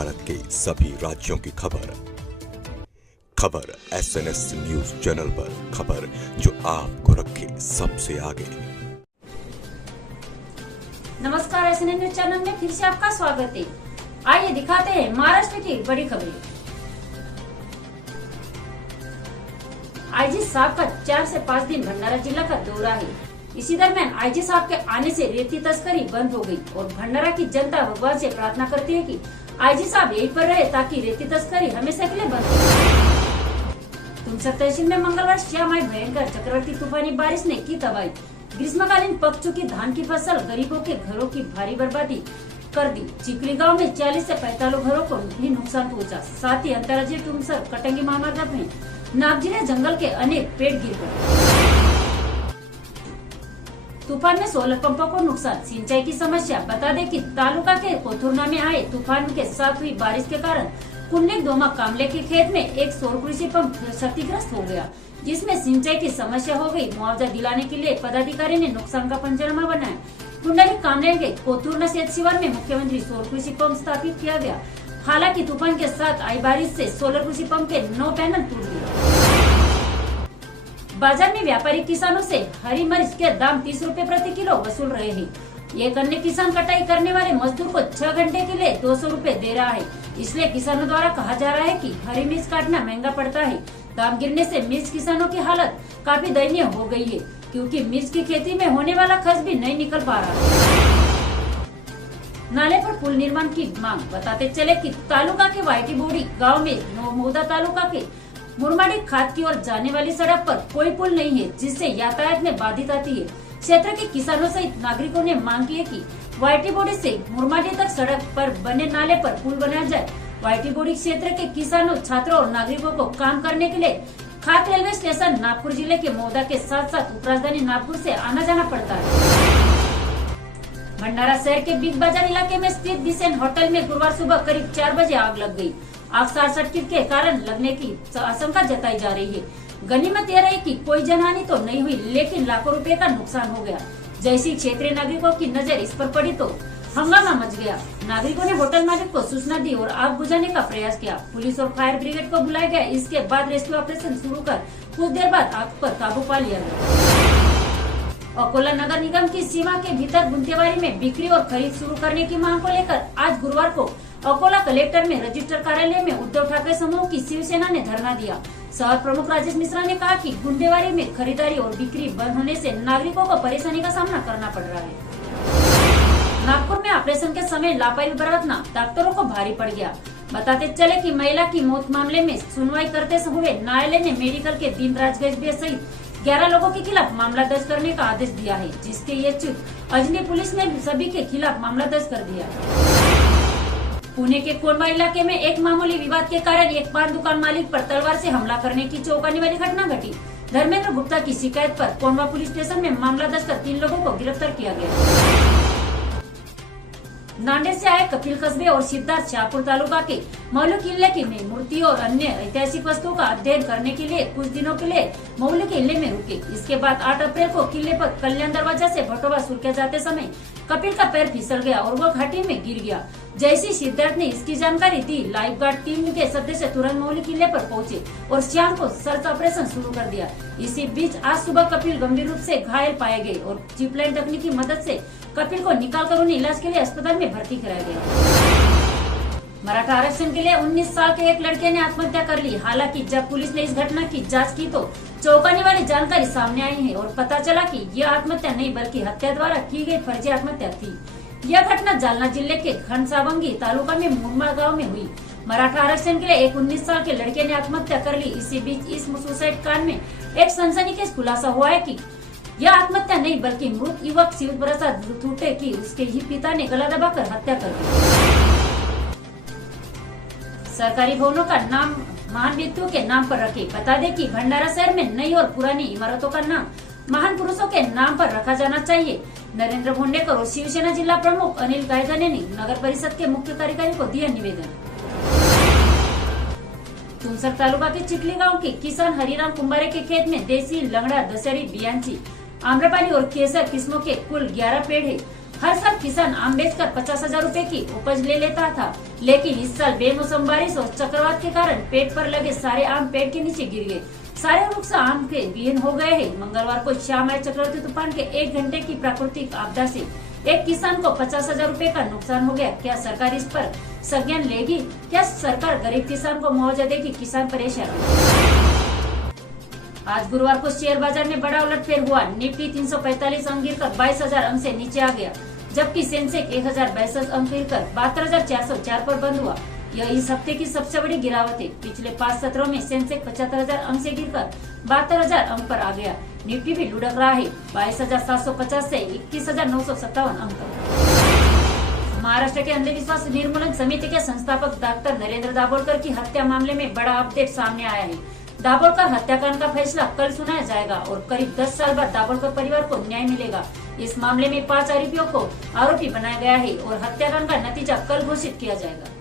भारत के सभी राज्यों की खबर SNS न्यूज चैनल पर, खबर जो आपको रखे सबसे आगे। नमस्कार, SNS न्यूज चैनल में फिर से आपका स्वागत है। आइए दिखाते हैं महाराष्ट्र की बड़ी खबरें। आईजी साहब का 4 से 5 दिन भंडारा जिला का दौरा है। इसी दरमियान आईजी साहब के आने से रेती तस्करी बंद हो गई और भंडारा की जनता भगवान से प्रार्थना करती है कि आईजी साहब यहीं पर रहे ताकि रेती तस्करी हमेशा के लिए बंद हो। तुमसर तहसील में मंगलवार शाम आई भयंकर चक्रवाती तूफानी बारिश ने की तबाही। ग्रीष्मकालीन पक चुकी धान की फसल गरीबों के घरों की भारी बर्बादी कर दी। चिकली गांव में 40 से 45 घरों को भी नुकसान पहुंचा। साथ ही अंतर्राज्यीय तुमसर कटंगी महामार्ग में नागजिरा जंगल के अनेक पेड़ गिर गए। तूफान में सोलर पंपों को नुकसान, सिंचाई की समस्या। बता दें कि तालुका के कोथुरना में आए तूफान के साथ हुई बारिश के कारण कुंडलिक दोमा कामले के खेत में एक सौर कृषि पंप क्षतिग्रस्त हो गया, जिसमें सिंचाई की समस्या हो गई। मुआवजा दिलाने के लिए पदाधिकारी ने नुकसान का पंचनामा बनाया। कुंडलिक कामले के कोथुरना सेत शिवार में मुख्यमंत्री सौर कृषि पंप स्थापित किया गया। हालांकि तूफान के साथ आई बारिश से सोलर कृषि पंप के 9 पैनल टूट गए। बाजार में व्यापारी किसानों से हरी मिर्च के दाम 30 रुपए प्रति किलो वसूल रहे हैं। एक अन्य किसान कटाई करने वाले मजदूर को 6 घंटे के लिए 200 रुपए दे रहा है। इसलिए किसानों द्वारा कहा जा रहा है कि हरी मिर्च काटना महंगा पड़ता है। दाम गिरने से मिर्च किसानों की हालत काफी दयनीय हो गई है, क्योंकि मिर्च की खेती में होने वाला खर्च भी नहीं निकल पा रहा है। नाले पर पुल निर्माण की मांग। बताते चले कि तालुका के वाईटी बोड़ी गाँव में नौमोदा तालुका के मुरमाडी खाद की ओर जाने वाली सड़क पर कोई पुल नहीं है, जिससे यातायात में बाधित आती है। क्षेत्र के किसानों सहित नागरिकों ने मांग की है कि वाईटी बोड़ी से मुरमाडी तक सड़क पर बने नाले पर पुल बनाया जाए। वाईटी बोड़ी क्षेत्र के किसानों, छात्रों और नागरिकों को काम करने के लिए खाद रेलवे स्टेशन नागपुर जिले के मौदा के साथ साथ उपराजधानी नागपुर से आना जाना पड़ता है। भंडारा शहर के बिग बाजार इलाके में स्थित दिसेन होटल में गुरुवार सुबह करीब 4 बजे आग लग गई। आग शॉर्ट सर्किट के कारण लगने की आशंका जताई जा रही है। गनीमत यह रही कि कोई जनहानि तो नहीं हुई, लेकिन लाखों रुपए का नुकसान हो गया। जैसी क्षेत्रीय नागरिकों की नजर इस पर पड़ी तो हंगामा मच गया। नागरिकों ने होटल मालिक को सूचना दी और आग बुझाने का प्रयास किया। पुलिस और फायर ब्रिगेड को बुलाया गया। इसके बाद रेस्क्यू ऑपरेशन शुरू कर कुछ देर बाद आग पर काबू पा लिया गया। अकोला नगर निगम की सीमा के भीतर गुंतेवारी में बिक्री और खरीद शुरू करने की मांग को लेकर आज गुरुवार को अकोला कलेक्टर में रजिस्टर कार्यालय में उद्धव ठाकरे समूह की शिवसेना ने धरना दिया। शहर प्रमुख राजेश मिश्रा ने कहा कि गुंडेवारी में खरीदारी और बिक्री बंद होने से नागरिकों को परेशानी का सामना करना पड़ रहा है। नागपुर में ऑपरेशन के समय लापरवाही बरतना डॉक्टरों को भारी पड़ गया। बताते चले कि महिला की मौत मामले में सुनवाई करते हुए न्यायालय ने मेडिकल के दिन राजगैस सहित 11 लोगों के खिलाफ मामला दर्ज करने का आदेश दिया है, जिसके इच्छुक अजनी पुलिस ने सभी के खिलाफ मामला दर्ज कर दिया है। पुणे के कोंडवा इलाके में एक मामूली विवाद के कारण एक पान दुकान मालिक पर तलवार से हमला करने की चौंकाने वाली घटना घटी। धर्मेंद्र गुप्ता की शिकायत पर कोंडवा पुलिस स्टेशन में मामला दर्ज कर 3 लोगों को गिरफ्तार किया गया। नांदेड़ से आए कपिल कस्बे और सिद्धार्थ शाहपुर तालुका के मौलू किले की में मूर्ति और अन्य ऐतिहासिक वस्तुओं का अध्ययन करने के लिए कुछ दिनों के लिए मौलू किले में रुके। इसके बाद 8 अप्रैल को किले पर कल्याण दरवाजा से भटोवा सुरखे जाते समय कपिल का पैर फिसल गया और वह घाटी में गिर गया। जैसी सिद्धार्थ ने इसकी जानकारी दी, लाइफ गार्ड टीम के सदस्य तुरंत मौलू किले पर पहुंचे और शाम को सर्च ऑपरेशन शुरू कर दिया। इसी बीच आज सुबह कपिल गंभीर रूप से घायल पाए गए और जिप लाइन तकनीक की मदद से कपिल को निकालकर उन्हें इलाज के लिए अस्पताल में भर्ती कराया गया। मराठा आरक्षण के लिए 19 साल के एक लड़के ने आत्महत्या कर ली। हालांकि जब पुलिस ने इस घटना की जांच की तो चौंकाने वाली जानकारी सामने आई है और पता चला कि यह आत्महत्या नहीं बल्कि हत्या द्वारा की गई फर्जी आत्महत्या थी। यह घटना जालना जिले के घनसावंगी तालुका में मुरमा गाँव में हुई। मराठा आरक्षण के लिए एक 19 साल के लड़के ने आत्महत्या कर ली। इसी बीच इस सुसाइड कांड में एक सनसनीखेज खुलासा हुआ है कि यह आत्महत्या नहीं बल्कि मृत युवक शिव प्रसाद थूटे की उसके ही पिता ने गला दबाकर हत्या कर दी। सरकारी भवनों का नाम महान व्यक्तियों के नाम पर रखे। बता दें कि भंडारा शहर में नई और पुरानी इमारतों का नाम महान पुरुषों के नाम पर रखा जाना चाहिए। नरेंद्र भोंडेकर और शिवसेना जिला प्रमुख अनिल गायघाने ने नगर परिषद के मुख्य कार्यकारी को दिया निवेदन। तुमसर तालुका के चिखली गांव के किसान हरिराम कुंभारे के खेत में देसी, लंगड़ा, दशहरी, बियांची, आम्रपाली और केसर किस्मों के कुल 11 पेड़ है। हर साल किसान आम बेचकर 50,000 रूपए की उपज ले लेता था, लेकिन इस साल बेमौसम बारिश और चक्रवात के कारण पेड़ पर लगे सारे आम पेड़ के नीचे गिर गए। सारे वृक्ष आम के विहीन हो गए हैं। मंगलवार को शाम आए चक्रवाती तूफान के 1 घंटे की प्राकृतिक आपदा से एक किसान को 50,000 रूपए का नुकसान हो गया। क्या सरकार इस पर संज्ञान लेगी? क्या सरकार गरीब किसान को मुआवजा देगी? किसान परेशान। आज गुरुवार को शेयर बाजार में बड़ा उलटफेर हुआ। निफ्टी 345 अंक गिरकर 22,000 अंक से नीचे आ गया, जबकि सेंसेक्स 1062 अंक गिरकर 72,404 पर बंद हुआ। यह इस हफ्ते की सबसे बड़ी गिरावट है। पिछले 5 सत्रों में सेंसेक्स 75,000 अंक से गिरकर 72,000 अंक पर आ गया। निफ्टी भी लुढ़क रहा है 22,750 से 21,957 अंक तक। महाराष्ट्र के अंधविश्वास निर्मूलन समिति के संस्थापक डॉक्टर नरेंद्र दाभोलकर की हत्या मामले में बड़ा अपडेट सामने आया है। दाभोलकर हत्याकांड का फैसला कल सुनाया जाएगा और करीब 10 साल बाद दाभोलकर परिवार को न्याय मिलेगा। इस मामले में 5 आरोपियों को आरोपी बनाया गया है और हत्याकांड का नतीजा कल घोषित किया जाएगा।